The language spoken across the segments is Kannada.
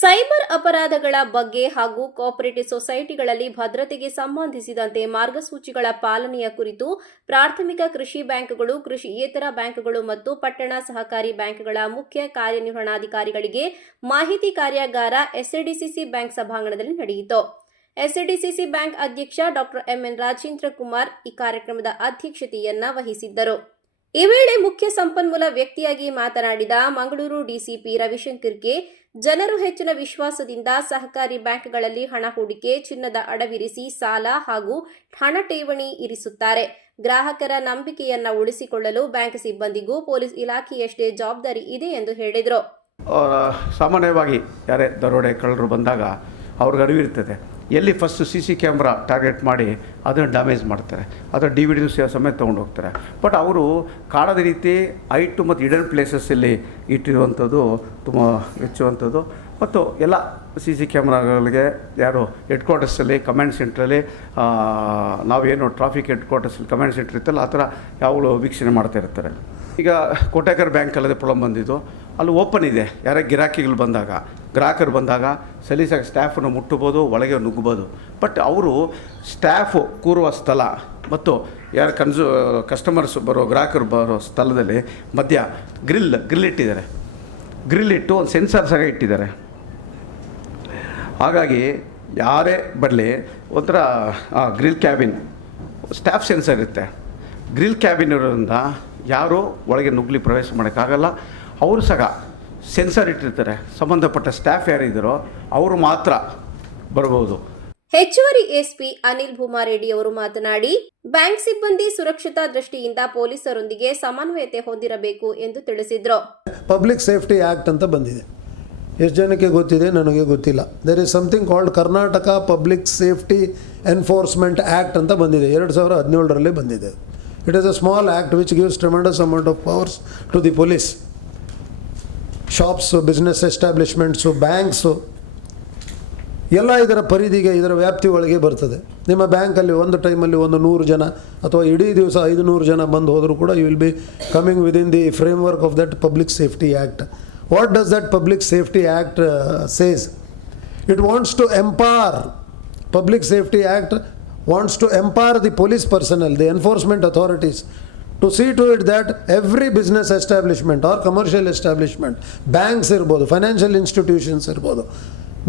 ಸೈಬರ್ ಅಪರಾಧಗಳ ಬಗ್ಗೆ ಹಾಗೂ ಕೋಆಪರೇಟಿವ್ ಸೊಸೈಟಿಗಳಲ್ಲಿ ಭದ್ರತೆಗೆ ಸಂಬಂಧಿಸಿದಂತೆ ಮಾರ್ಗಸೂಚಿಗಳ ಪಾಲನೆಯ ಕುರಿತು ಪ್ರಾಥಮಿಕ ಕೃಷಿ ಬ್ಯಾಂಕ್ಗಳು, ಕೃಷಿಯೇತರ ಬ್ಯಾಂಕ್ಗಳು ಮತ್ತು ಪಟ್ಟಣ ಸಹಕಾರಿ ಬ್ಯಾಂಕ್ಗಳ ಮುಖ್ಯ ಕಾರ್ಯನಿರ್ವಹಣಾಧಿಕಾರಿಗಳಿಗೆ ಮಾಹಿತಿ ಕಾರ್ಯಾಗಾರ ಎಸ್ಸಿಡಿಸಿಸಿ ಬ್ಯಾಂಕ್ ಸಭಾಂಗಣದಲ್ಲಿ ನಡೆಯಿತು. ಎಸ್ಸಿಡಿಸಿಸಿ ಬ್ಯಾಂಕ್ ಅಧ್ಯಕ್ಷ ಡಾಕ್ಟರ್ ಎಂಎನ್ ರಾಜೇಂದ್ರ ಕುಮಾರ್ ಈ ಕಾರ್ಯಕ್ರಮದ ಅಧ್ಯಕ್ಷತೆಯನ್ನ ವಹಿಸಿದ್ದರು. ಈ ವೇಳೆ ಮುಖ್ಯ ಸಂಪನ್ಮೂಲ ವ್ಯಕ್ತಿಯಾಗಿ ಮಾತನಾಡಿದ ಮಂಗಳೂರು ಡಿಸಿಪಿ ರವಿಶಂಕರ್ ಕೆ, ಜನರು ಹೆಚ್ಚಿನ ವಿಶ್ವಾಸದಿಂದ ಸಹಕಾರಿ ಬ್ಯಾಂಕ್ಗಳಲ್ಲಿ ಹಣ ಹೂಡಿಕೆ, ಚಿನ್ನದ ಅಡವಿರಿಸಿ ಸಾಲ ಹಾಗೂ ಹಣ ಠೇವಣಿ ಇರಿಸುತ್ತಾರೆ. ಗ್ರಾಹಕರ ನಂಬಿಕೆಯನ್ನ ಉಳಿಸಿಕೊಳ್ಳಲು ಬ್ಯಾಂಕ್ ಸಿಬ್ಬಂದಿಗೂ ಪೊಲೀಸ್ ಇಲಾಖೆಯಷ್ಟೇ ಜವಾಬ್ದಾರಿ ಇದೆ ಎಂದು ಹೇಳಿದರು. ಸಾಮಾನ್ಯವಾಗಿ ಯಾರೇ ದರೋಡೆ ಕಳ್ಳರು ಬಂದಾಗ ಅವ್ರಿಗೆ ಅರಿವಿರ್ತದೆ, ಎಲ್ಲಿ ಫಸ್ಟ್ CC ಕ್ಯಾಮ್ರಾ ಟಾರ್ಗೆಟ್ ಮಾಡಿ ಅದನ್ನು ಡ್ಯಾಮೇಜ್ ಮಾಡ್ತಾರೆ, ಅದರ DVD ಸಮೇತ ತೊಗೊಂಡು ಹೋಗ್ತಾರೆ. ಬಟ್ ಅವರು ಕಾಣದ ರೀತಿ ಹೈಟು ಮತ್ತು ಹಿಡನ್ ಪ್ಲೇಸಸ್ಸಲ್ಲಿ ಇಟ್ಟಿರುವಂಥದ್ದು ತುಂಬ ಹೆಚ್ಚುವಂಥದ್ದು. ಮತ್ತು ಎಲ್ಲ CC ಕ್ಯಾಮ್ರಾಗಳಿಗೆ ಯಾರು ಹೆಡ್ ಕ್ವಾರ್ಟರ್ಸಲ್ಲಿ ಕಮಾಂಡ್ ಸೆಂಟ್ರಲ್ಲಿ ನಾವೇನು ಟ್ರಾಫಿಕ್ ಹೆಡ್ ಕ್ವಾರ್ಟರ್ಸಲ್ಲಿ ಕಮಾಂಡ್ ಸೆಂಟ್ರ್ ಇರ್ತಲ್ಲ ಆ ಥರ ಯಾವಾಗಲೂ ವೀಕ್ಷಣೆ ಮಾಡ್ತಾ ಇರ್ತಾರೆ. ಈಗ ಕೋಟೇಕರ್ ಬ್ಯಾಂಕಲ್ಲದೆ ಪ್ರಾಬ್ಲಮ್ ಬಂದಿದ್ದು, ಅಲ್ಲಿ ಓಪನ್ ಇದೆ. ಯಾರೇ ಗ್ರಾಹಕರು ಬಂದಾಗ ಸಲೀಸಾಗಿ ಸ್ಟಾಫನ್ನು ಮುಟ್ಟಬೋದು, ಒಳಗೆ ನುಗ್ಗಬೋದು. ಬಟ್ ಅವರು ಸ್ಟಾಫು ಕೂರುವ ಸ್ಥಳ ಮತ್ತು ಯಾರು ಕಸ್ಟಮರ್ಸ್ ಗ್ರಾಹಕರು ಬರೋ ಸ್ಥಳದಲ್ಲಿ ಮಧ್ಯ ಗ್ರಿಲ್ ಇಟ್ಟಿದ್ದಾರೆ. ಗ್ರಿಲ್ ಇಟ್ಟು ಒಂದು ಸೆನ್ಸರ್ ಸಹ ಇಟ್ಟಿದ್ದಾರೆ. ಹಾಗಾಗಿ ಯಾರೇ ಬರಲಿ ಒಂಥರ ಗ್ರಿಲ್ ಕ್ಯಾಬಿನ್ ಸ್ಟಾಫ್ ಸೆನ್ಸರ್ ಇರುತ್ತೆ. ಗ್ರಿಲ್ ಕ್ಯಾಬಿನ್ ಇರೋದ್ರಿಂದ ಯಾರೂ ಒಳಗೆ ನುಗ್ಗಲಿ ಪ್ರವೇಶ ಮಾಡೋಕ್ಕಾಗಲ್ಲ. ಅವರು ಸಹ ಸೆನ್ಸರ್ ಇಟ್ಟಿರ್ತಾರೆ. ಸಂಬಂಧಪಟ್ಟ ಸ್ಟಾಫ್ ಯಾರಿದ್ದಾರೋ ಅವರು ಮಾತ್ರ ಬರಬಹುದು. ಹೆಚ್ಚುವರಿ ಎಸ್ಪಿ ಅನಿಲ್ ಭೂಮಾರೆಡ್ಡಿ ಅವರು ಮಾತನಾಡಿ, ಬ್ಯಾಂಕ್ ಸಿಬ್ಬಂದಿ ಸುರಕ್ಷತಾ ದೃಷ್ಟಿಯಿಂದ ಪೊಲೀಸರೊಂದಿಗೆ ಸಮನ್ವಯತೆ ಹೊಂದಿರಬೇಕು ಎಂದು ತಿಳಿಸಿದರು. ಪಬ್ಲಿಕ್ ಸೇಫ್ಟಿ ಆಕ್ಟ್ ಅಂತ ಬಂದಿದೆ. ಎಷ್ಟು ಜನಕ್ಕೆ ಗೊತ್ತಿದೆ ನನಗೆ ಗೊತ್ತಿಲ್ಲ. There is something called Karnataka public safety enforcement act ಅಂತ ಬಂದಿದೆ. 2017ರಲ್ಲಿ ಬಂದಿದೆ. It is a small act which gives tremendous amount of powers to the police. Shops, business establishments, banks ಎಲ್ಲ ಇದರ ಪರಿಧಿಗೆ, ಇದರ ವ್ಯಾಪ್ತಿ ಒಳಗೆ ಬರ್ತದೆ. ನಿಮ್ಮ ಬ್ಯಾಂಕಲ್ಲಿ ಒಂದು ಟೈಮಲ್ಲಿ 100 ಜನ ಅಥವಾ ಇಡೀ ದಿವಸ 500 ಜನ ಬಂದು ಹೋದರೂ ಕೂಡ you will be coming within the framework of that public safety act. What does that public safety act says? It wants to empower. Public Safety Act wants to empower the police personnel, the enforcement authorities, to see to it that every business establishment or commercial establishment, banks irbodu, financial institutions irbodu,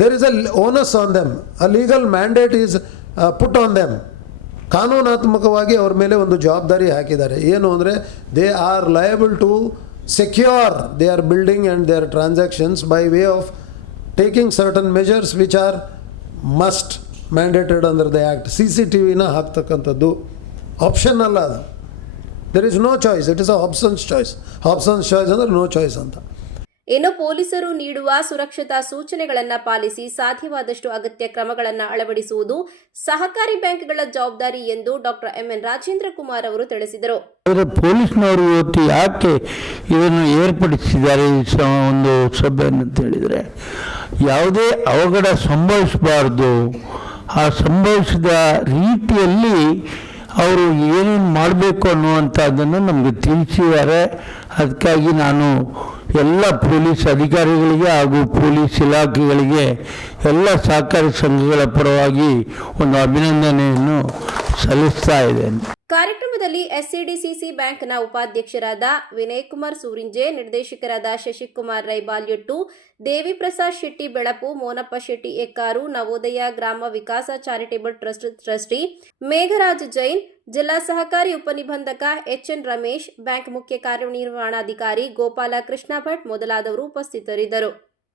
there is a onus on them, a legal mandate is put on them. ಕಾನೂನಾತ್ಮಕವಾಗಿ ಅವ್ರ ಮೇಲೆ ಒಂದು ಜವಾಬ್ದಾರಿ ಹಾಕಿದ್ದಾರೆ. ಏನು ಅಂದರೆ they are liable to secure their building and their transactions by way of taking certain measures which are must mandated under the act. CCTVನ ಹಾಕ್ತಕ್ಕಂಥದ್ದು ಆಪ್ಷನ್ ಅಲ್ಲ, ಅದು. There is no choice, it is a Hobson's choice. Hobson's choice ಅಂದರೆ ನೋ ಚಾಯ್ಸ್ ಅಂತ. ಇನ್ನು ಪೊಲೀಸರು ನೀಡುವ ಸುರಕ್ಷತಾ ಸೂಚನೆಗಳನ್ನು ಪಾಲಿಸಿ ಸಾಧ್ಯವಾದಷ್ಟು ಅಗತ್ಯ ಕ್ರಮಗಳನ್ನು ಅಳವಡಿಸುವುದು ಸಹಕಾರಿ ಬ್ಯಾಂಕ್ಗಳ ಜವಾಬ್ದಾರಿ ಎಂದು ಡಾಕ್ಟರ್ ಎಂಎನ್ ರಾಜೇಂದ್ರ ಕುಮಾರ್ ಅವರು ತಿಳಿಸಿದರು. ಪೊಲೀಸ್ನವರು ಇವತ್ತು ಯಾಕೆ ಇದನ್ನು ಏರ್ಪಡಿಸಿದ್ದಾರೆ ಒಂದು ಸಭೆಯನ್ನು ಅಂತ ಹೇಳಿದರೆ, ಯಾವುದೇ ಅವಘಡ ಸಂಭವಿಸಬಾರ್ದು, ಆ ಸಂಭವಿಸಿದ ರೀತಿಯಲ್ಲಿ ಅವರು ಏನೇನು ಮಾಡಬೇಕು ಅನ್ನುವಂಥದ್ದನ್ನು ನಮಗೆ ತಿಳಿಸಿದ್ದಾರೆ. ಅದಕ್ಕಾಗಿ ನಾನು ಎಲ್ಲ ಪೊಲೀಸ್ ಅಧಿಕಾರಿಗಳಿಗೆ ಹಾಗೂ ಪೊಲೀಸ್ ಇಲಾಖೆಗಳಿಗೆ ಎಲ್ಲ ಸಹಕಾರಿ ಸಂಘಗಳ ಪರವಾಗಿ ಒಂದು ಅಭಿನಂದನೆಯನ್ನು ಸಲ್ಲಿಸ್ತಾ ಇದ್ದೇನೆ. ಕಾರ್ಯಕ್ರಮದಲ್ಲಿ ಎಸ್ಸಿಡಿಸಿಸಿ ಬ್ಯಾಂಕ್ನ ಉಪಾಧ್ಯಕ್ಷರಾದ ವಿನಯ್ ಕುಮಾರ್ ಸೂರಿಂಜೆ, ನಿರ್ದೇಶಕರಾದ ಶಶಿಕುಮಾರ್ ರೈ ಬಾಲ್ಯಟ್ಟು, ದೇವಿ ಪ್ರಸಾದ್ ಶೆಟ್ಟಿ ಬೆಳಪು, ಮೋನಪ್ಪ ಶೆಟ್ಟಿ ಎಕ್ಕಾರು, ನವೋದಯ ಗ್ರಾಮ ವಿಕಾಸ charitable trust trustee Megharaj Jain, ಜಿಲ್ಲಾ ಸಹಕಾರಿ ಉಪನಿಬಂಧಕ HN ರಮೇಶ್, ಬ್ಯಾಂಕ್ ಮುಖ್ಯ ಕಾರ್ಯನಿರ್ವಹಣಾಧಿಕಾರಿ ಗೋಪಾಲ ಕೃಷ್ಣ ಭಟ್ ಮೊದಲಾದವರು ಉಪಸ್ಥಿತರಿದ್ದರು.